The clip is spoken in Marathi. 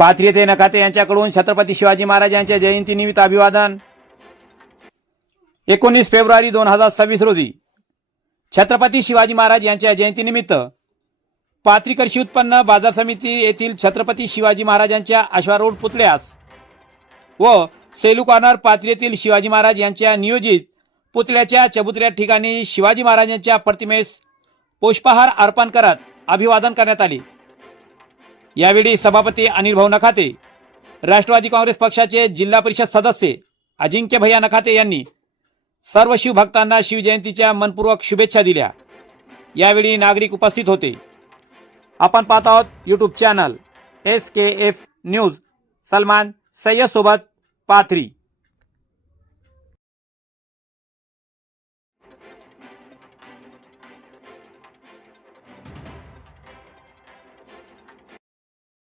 पाथरी येथे नखाते यांच्याकडून छत्रपती शिवाजी महाराज यांच्या जयंतीनिमित्त अभिवादन। 19 फेब्रुवारी 2026 रोजी छत्रपती शिवाजी महाराज यांच्या जयंतीनिमित्त पाथरी कृषी उत्पन्न बाजार समिती येथील छत्रपती शिवाजी महाराजांच्या अश्वारूढ पुतळ्यास व सेलू कॉर्नर पाथरी येथील शिवाजी महाराज यांच्या नियोजित पुतळ्याच्या चबुतऱ्या ठिकाणी शिवाजी महाराजांच्या प्रतिमेस पुष्पहार अर्पण करत अभिवादन करण्यात आले। यावेळी सभापती अनिल भाऊ नखाते, राष्ट्रवादी काँग्रेस पक्षाचे जिल्हा परिषद सदस्य अजिंक्य भैया नखाते यांनी सर्व शिवभक्तांना शिवजयंतीच्या मनपूर्वक शुभेच्छा दिल्या। यावेळी नागरिक उपस्थित होते। आपण पाहत आहोत YouTube channel SKF news. Salman Sayyed सोबत पाथरी।